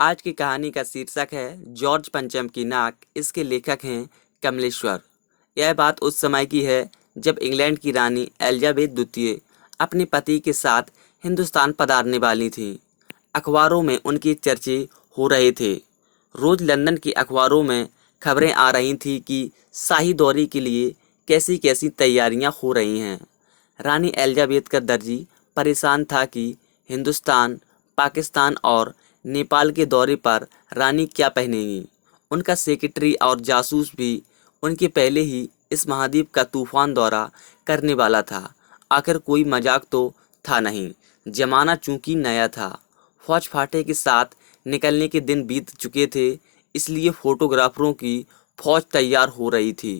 आज की कहानी का शीर्षक है जॉर्ज पंचम की नाक। इसके लेखक हैं कमलेश्वर। यह बात उस समय की है जब इंग्लैंड की रानी एलिजाबेथ द्वितीय अपने पति के साथ हिंदुस्तान पधारने वाली थीं। अखबारों में उनके चर्चे हो रहे थे। रोज लंदन के अखबारों में खबरें आ रही थी कि शाही दौरे के लिए कैसी कैसी तैयारियां हो रही हैं। रानी एलिजाबेथ का दर्जी परेशान था कि हिंदुस्तान, पाकिस्तान और नेपाल के दौरे पर रानी क्या पहनेंगी। उनका सेक्रेटरी और जासूस भी उनके पहले ही इस महाद्वीप का तूफान दौरा करने वाला था। आखिर कोई मजाक तो था नहीं। जमाना चूंकि नया था, फौज फाटे के साथ निकलने के दिन बीत चुके थे, इसलिए फोटोग्राफरों की फौज तैयार हो रही थी।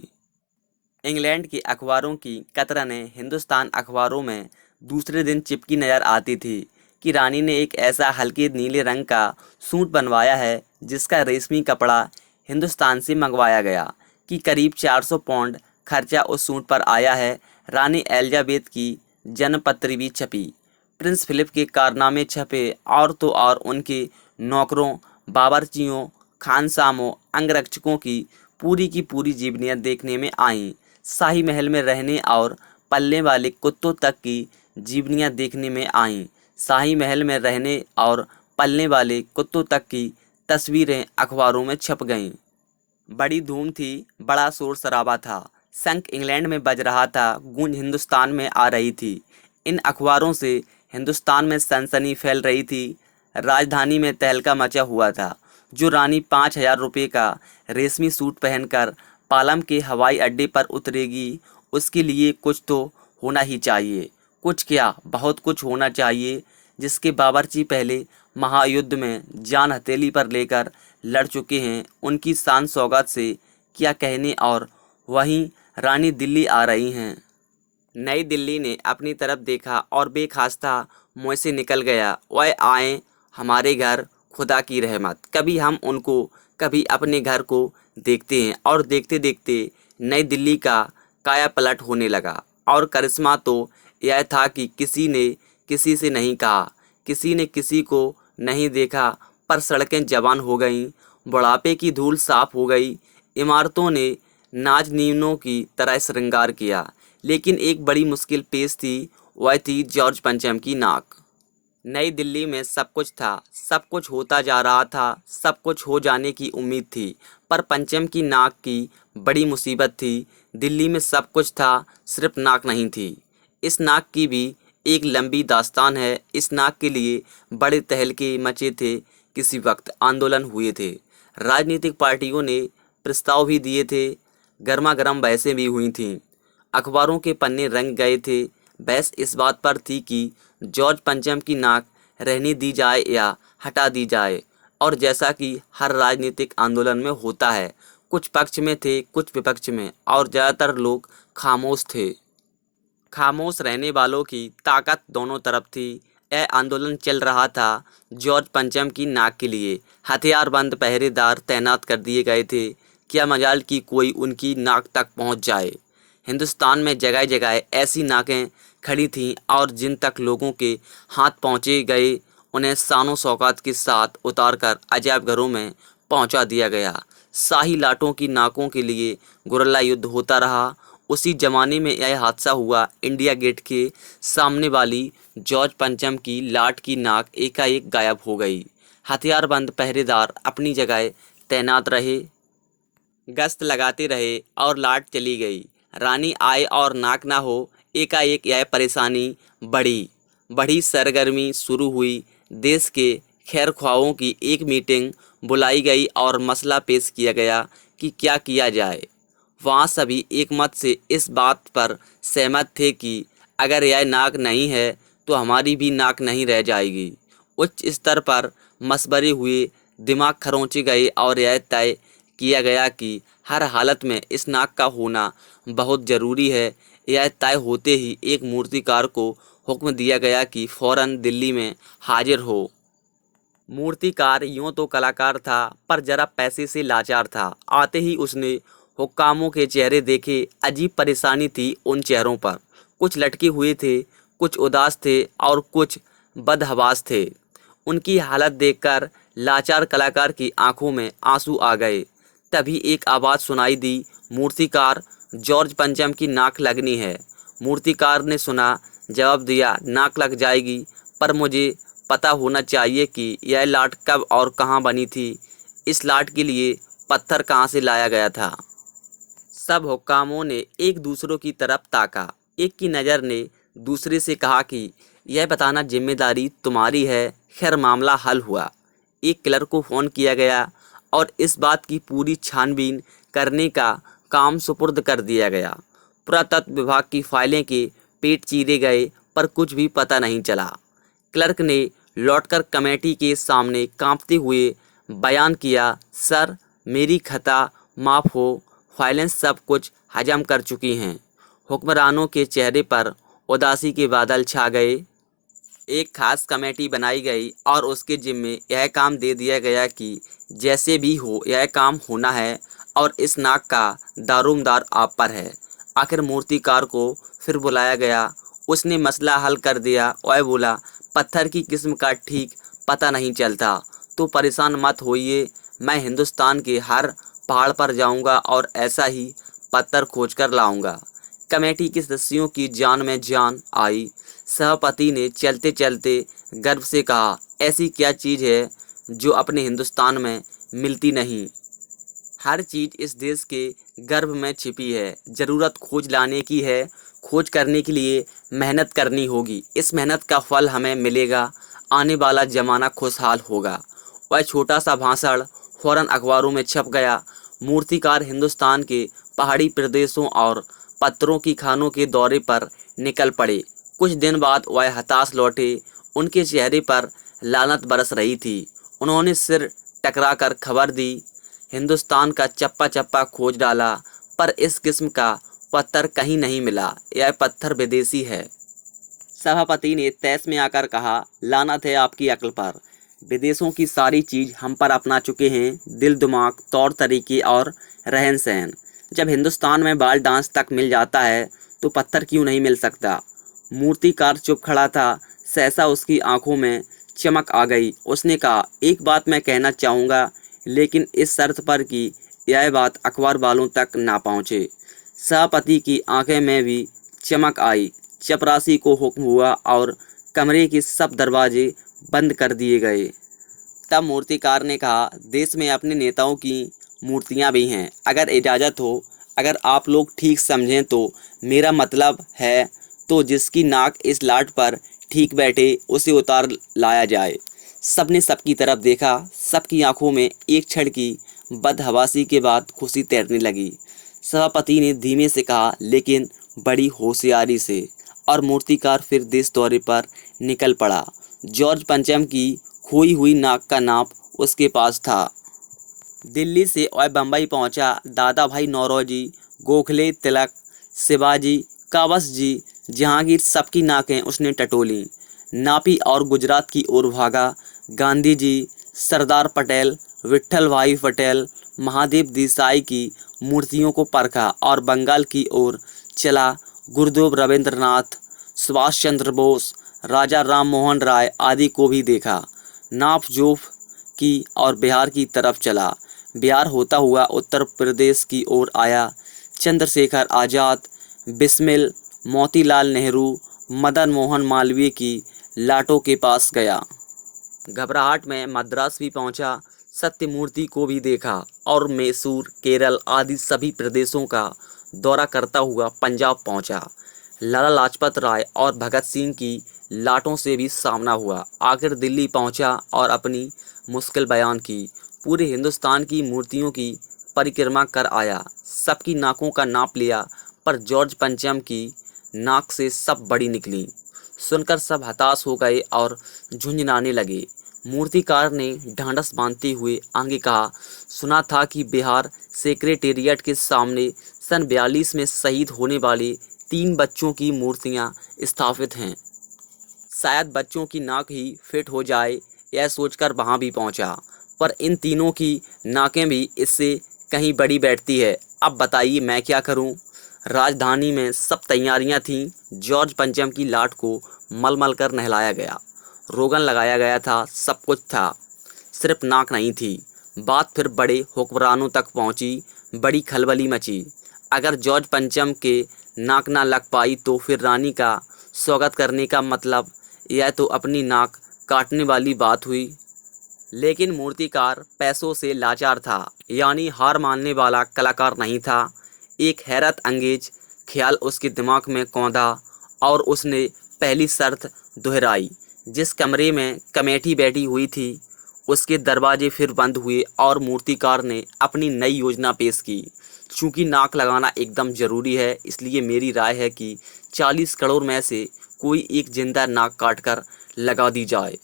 इंग्लैंड के अखबारों की कतरनें हिंदुस्तान अखबारों में दूसरे दिन चिपकी नजर आती थी कि रानी ने एक ऐसा हल्के नीले रंग का सूट बनवाया है जिसका रेशमी कपड़ा हिंदुस्तान से मंगवाया गया, कि करीब 400 पाउंड खर्चा उस सूट पर आया है। रानी एलिजाबेथ की जन्मपत्री भी छपी, प्रिंस फिलिप के कारनामे छपे, और तो और उनके नौकरों, बावर्चियों, खानसामों, अंगरक्षकों की पूरी जीवनियाँ देखने में आईं। शाही महल में रहने और पलने वाले कुत्तों तक की जीवनियाँ देखने में आईं। शाही महल में रहने और पलने वाले कुत्तों तक की तस्वीरें अखबारों में छप गईं। बड़ी धूम थी, बड़ा शोर शराबा था। शंख इंग्लैंड में बज रहा था, गूंज हिंदुस्तान में आ रही थी। इन अखबारों से हिंदुस्तान में सनसनी फैल रही थी। राजधानी में तहलका मचा हुआ था। जो रानी 5,000 रुपये का रेशमी सूट पहनकर पालम के हवाई अड्डे पर उतरेगी, उसके लिए कुछ तो होना ही चाहिए। कुछ क्या, बहुत कुछ होना चाहिए। जिसके बावर्ची पहले महायुद्ध में जान हथेली पर लेकर लड़ चुके हैं, उनकी शान सौगात से क्या कहने। और वहीं रानी दिल्ली आ रही हैं। नई दिल्ली ने अपनी तरफ देखा और बेखास्ता मुँह से निकल गया, वह आए हमारे घर, खुदा की रहमत। कभी हम उनको, कभी अपने घर को देखते हैं, और देखते देखते नई दिल्ली का काया पलट होने लगा। और करिश्मा तो यह था कि किसी ने किसी से नहीं कहा, किसी ने किसी को नहीं देखा, पर सड़कें जवान हो गईं, बुढ़ापे की धूल साफ हो गई, इमारतों ने नाज नीमनों की तरह श्रृंगार किया। लेकिन एक बड़ी मुश्किल पेश थी, वह थी जॉर्ज पंचम की नाक। नई दिल्ली में सब कुछ था, सब कुछ होता जा रहा था, सब कुछ हो जाने की उम्मीद थी, पर पंचम की नाक की बड़ी मुसीबत थी। दिल्ली में सब कुछ था, सिर्फ नाक नहीं थी। इस नाक की भी एक लंबी दास्तान है। इस नाक के लिए बड़े तहलके मचे थे, किसी वक्त आंदोलन हुए थे, राजनीतिक पार्टियों ने प्रस्ताव भी दिए थे, गर्मा गर्म बहसें भी हुई थीं, अखबारों के पन्ने रंग गए थे। बहस इस बात पर थी कि जॉर्ज पंचम की नाक रहने दी जाए या हटा दी जाए। और जैसा कि हर राजनीतिक आंदोलन में होता है, कुछ पक्ष में थे, कुछ विपक्ष में, और ज़्यादातर लोग खामोश थे। खामोश रहने वालों की ताकत दोनों तरफ थी। यह आंदोलन चल रहा था जॉर्ज पंचम की नाक के लिए। हथियारबंद पहरेदार तैनात कर दिए गए थे, क्या मजाल कि कोई उनकी नाक तक पहुंच जाए। हिंदुस्तान में जगह जगह ऐसी नाकें खड़ी थीं, और जिन तक लोगों के हाथ पहुंचे गए, उन्हें शानो शौकत के साथ उतारकर अजायब घरों में पहुंचा दिया गया। शाही लाटों की नाकों के लिए गुरिल्ला युद्ध होता रहा। उसी जमाने में यह हादसा हुआ। इंडिया गेट के सामने वाली जॉर्ज पंचम की लाट की नाक एकाएक गायब हो गई। हथियारबंद पहरेदार अपनी जगह तैनात रहे, गश्त लगाते रहे, और लाट चली गई। रानी आए और नाक ना हो, एकाएक यह परेशानी बढ़ी बढ़ी सरगर्मी शुरू हुई। देश के खैरख्वाहों की एक मीटिंग बुलाई गई और मसला पेश किया गया कि क्या किया जाए। वहाँ सभी एकमत से इस बात पर सहमत थे कि अगर यह नाक नहीं है तो हमारी भी नाक नहीं रह जाएगी। उच्च स्तर पर मशवरे हुए, दिमाग खरोंचे गए, और यह तय किया गया कि हर हालत में इस नाक का होना बहुत ज़रूरी है। यह तय होते ही एक मूर्तिकार को हुक्म दिया गया कि फ़ौरन दिल्ली में हाजिर हो। मूर्तिकार यूं तो कलाकार था, पर जरा पैसे से लाचार था। आते ही उसने हुक्कामों के चेहरे देखे। अजीब परेशानी थी उन चेहरों पर। कुछ लटके हुए थे, कुछ उदास थे, और कुछ बदहवास थे। उनकी हालत देखकर लाचार कलाकार की आंखों में आंसू आ गए। तभी एक आवाज़ सुनाई दी, मूर्तिकार जॉर्ज पंचम की नाक लगनी है। मूर्तिकार ने सुना, जवाब दिया, नाक लग जाएगी, पर मुझे पता होना चाहिए कि यह लाट कब और कहाँ बनी थी। इस लाट के लिए पत्थर कहाँ से लाया गया था। सब हुक्कामों ने एक दूसरों की तरफ ताका। एक की नज़र ने दूसरे से कहा कि यह बताना जिम्मेदारी तुम्हारी है। खैर, मामला हल हुआ। एक क्लर्क को फ़ोन किया गया और इस बात की पूरी छानबीन करने का काम सुपुर्द कर दिया गया। पुरातत्व विभाग की फाइलें के पेट चीरे गए, पर कुछ भी पता नहीं चला। क्लर्क ने लौटकर कमेटी के सामने कांपते हुए बयान किया, सर, मेरी खता माफ़ हो, फाइलें सब कुछ हजम कर चुकी हैं। हुक्मरानों के चेहरे पर उदासी के बादल छा गए। एक खास कमेटी बनाई गई और उसके जिम्मे यह काम दे दिया गया कि जैसे भी हो यह काम होना है और इस नाक का दारोमदार आप पर है। आखिर मूर्तिकार को फिर बुलाया गया। उसने मसला हल कर दिया और बोला, पत्थर की किस्म का ठीक पता नहीं चलता तो परेशान मत होइए, मैं हिंदुस्तान के हर पहाड़ पर जाऊंगा और ऐसा ही पत्थर खोज कर लाऊंगा। कमेटी के सदस्यों की जान में जान आई। सभापति ने चलते चलते गर्व से कहा, ऐसी क्या चीज़ है जो अपने हिंदुस्तान में मिलती नहीं। हर चीज़ इस देश के गर्भ में छिपी है। ज़रूरत खोज लाने की है। खोज करने के लिए मेहनत करनी होगी। इस मेहनत का फल हमें मिलेगा। आने वाला ज़माना खुशहाल होगा। वह छोटा सा भाषण फौरन अखबारों में छप गया। मूर्तिकार हिंदुस्तान के पहाड़ी प्रदेशों और पत्थरों की खानों के दौरे पर निकल पड़े। कुछ दिन बाद वह हताश लौटे। उनके चेहरे पर लानत बरस रही थी। उन्होंने सिर टकराकर खबर दी, हिंदुस्तान का चप्पा चप्पा खोज डाला, पर इस किस्म का पत्थर कहीं नहीं मिला। यह पत्थर विदेशी है। सभापति ने तैश में आकर कहा, लानत है आपकी अक्ल पर। विदेशों की सारी चीज़ हम पर अपना चुके हैं, दिल दिमाग, तौर तरीके और रहन सहन। जब हिंदुस्तान में बाल डांस तक मिल जाता है तो पत्थर क्यों नहीं मिल सकता। मूर्तिकार चुप खड़ा था। सहसा उसकी आंखों में चमक आ गई। उसने कहा, एक बात मैं कहना चाहूँगा, लेकिन इस शर्त पर कि यह बात अखबार वालों तक ना पहुँचे। सभापति की आंखें में भी चमक आई। चपरासी को हुक्म हुआ और कमरे के सब दरवाजे बंद कर दिए गए। तब मूर्तिकार ने कहा, देश में अपने नेताओं की मूर्तियां भी हैं। अगर इजाज़त हो, अगर आप लोग ठीक समझें तो मेरा मतलब है तो जिसकी नाक इस लाट पर ठीक बैठे उसे उतार लाया जाए। सबने सबकी तरफ देखा। सबकी आंखों में एक क्षण की बदहवासी के बाद खुशी तैरने लगी। सभापति ने धीमे से कहा, लेकिन बड़ी होशियारी से, और मूर्तिकार फिर देश दौरे पर निकल पड़ा। जॉर्ज पंचम की खोई हुई नाक का नाप उसके पास था। दिल्ली से वह बम्बई पहुंचा। दादा भाई नौरोजी, गोखले, तिलक, शिवाजी, काबस जी, जहांगीर, सबकी नाकें उसने टटोली, नापी और गुजरात की ओर भागा। गांधी जी, सरदार पटेल, विट्ठल भाई पटेल, महादेव देसाई की मूर्तियों को परखा और बंगाल की ओर चला। गुरुदेव रविंद्रनाथ, सुभाष चंद्र बोस, राजा राम मोहन राय आदि को भी देखा। नाप जोख की और बिहार की तरफ चला। बिहार होता हुआ उत्तर प्रदेश की ओर आया। चंद्रशेखर आज़ाद, बिस्मिल, मोतीलाल नेहरू, मदन मोहन मालवीय की लाटों के पास गया। घबराहट में मद्रास भी पहुंचा। सत्यमूर्ति को भी देखा और मैसूर, केरल आदि सभी प्रदेशों का दौरा करता हुआ पंजाब पहुंचा। लाला लाजपत राय और भगत सिंह की लाटों से भी सामना हुआ। आखिर दिल्ली पहुंचा और अपनी मुश्किल बयान की। पूरे हिंदुस्तान की मूर्तियों की परिक्रमा कर आया। सबकी नाकों का नाप लिया, पर जॉर्ज पंचम की नाक से सब बड़ी निकली। सुनकर सब हताश हो गए और झुंझुनाने लगे। मूर्तिकार ने ढांढस बांधते हुए आगे कहा, सुना था कि बिहार सेक्रेटेरिएट के सामने सन 42 में शहीद होने वाले 3 बच्चों की मूर्तियां स्थापित हैं। शायद बच्चों की नाक ही फिट हो जाए, यह सोचकर वहां भी पहुंचा, पर इन तीनों की नाकें भी इससे कहीं बड़ी बैठती है। अब बताइए मैं क्या करूं। राजधानी में सब तैयारियां थीं। जॉर्ज पंचम की लाट को मलमल कर नहलाया गया, रोगन लगाया गया था, सब कुछ था। सिर्फ नाक नहीं थी। बात फिर बड़े हुक्मरानों तक पहुंची। बड़ी खलबली मची। अगर जॉर्ज पंचम के नाक ना लग पाई तो फिर रानी का स्वागत करने का मतलब यह तो अपनी नाक काटने वाली बात हुई। लेकिन मूर्तिकार पैसों से लाचार था, यानी हार मानने वाला कलाकार नहीं था। एक हैरत अंगेज ख्याल उसके दिमाग में कौंधा और उसने पहली शर्त दोहराई। जिस कमरे में कमेटी बैठी हुई थी उसके दरवाजे फिर बंद हुए और मूर्तिकार ने अपनी नई योजना पेश की। चूंकि नाक लगाना एकदम ज़रूरी है, इसलिए मेरी राय है कि 40 करोड़ में से कोई एक जिंदा नाक काटकर लगा दी जाए।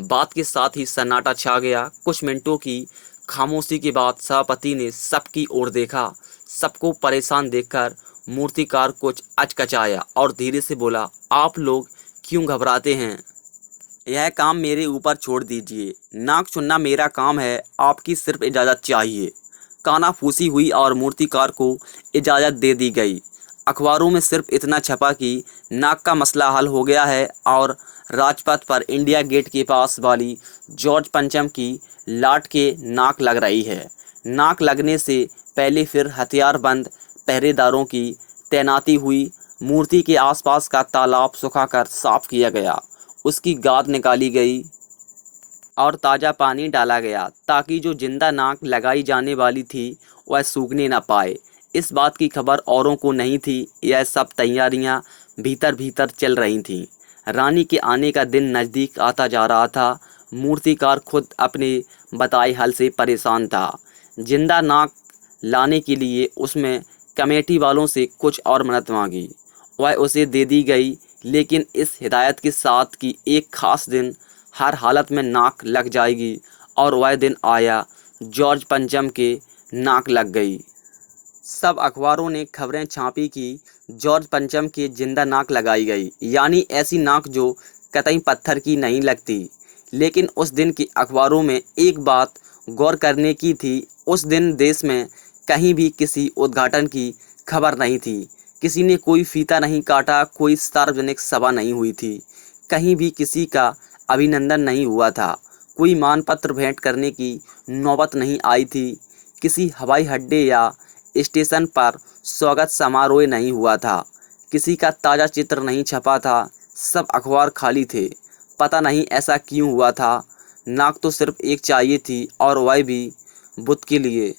बात के साथ ही सन्नाटा छा गया। कुछ मिनटों की खामोशी के बाद सभापति ने सबकी ओर देखा। सबको परेशान देखकर मूर्तिकार कुछ अचकचाया और धीरे से बोला, आप लोग क्यों घबराते हैं? यह काम मेरे ऊपर छोड़ दीजिए। नाक चुनना मेरा काम है, आपकी सिर्फ इजाज़त चाहिए। कानाफूसी हुई और मूर्तिकार को इजाज़त दे दी गई। अखबारों में सिर्फ इतना छपा कि नाक का मसला हल हो गया है और राजपथ पर इंडिया गेट के पास वाली जॉर्ज पंचम की लाट के नाक लग रही है। नाक लगने से पहले फिर हथियारबंद पहरेदारों की तैनाती हुई। मूर्ति के आसपास का तालाब सुखाकर साफ किया गया, उसकी गाद निकाली गई और ताज़ा पानी डाला गया ताकि जो जिंदा नाक लगाई जाने वाली थी वह सूखने न पाए। इस बात की खबर औरों को नहीं थी। यह सब तैयारियां भीतर भीतर चल रही थीं। रानी के आने का दिन नज़दीक आता जा रहा था। मूर्तिकार खुद अपने बताए हल से परेशान था। जिंदा नाक लाने के लिए उसमें कमेटी वालों से कुछ और मदद मांगी। वह उसे दे दी गई, लेकिन इस हिदायत के साथ कि एक ख़ास दिन हर हालत में नाक लग जाएगी। और वह दिन आया। जॉर्ज पंचम के नाक लग गई। सब अखबारों ने खबरें छापी कि जॉर्ज पंचम के जिंदा नाक लगाई गई, यानी ऐसी नाक जो कतई पत्थर की नहीं लगती। लेकिन उस दिन की अखबारों में एक बात गौर करने की थी। उस दिन देश में कहीं भी किसी उद्घाटन की खबर नहीं थी। किसी ने कोई फीता नहीं काटा, कोई सार्वजनिक सभा नहीं हुई थी, कहीं भी किसी का अभिनंदन नहीं हुआ था, कोई मानपत्र भेंट करने की नौबत नहीं आई थी, किसी हवाई अड्डे या स्टेशन पर स्वागत समारोह नहीं हुआ था, किसी का ताज़ा चित्र नहीं छपा था। सब अखबार खाली थे। पता नहीं ऐसा क्यों हुआ था। नाक तो सिर्फ एक चाहिए थी और वह भी बुध के लिए।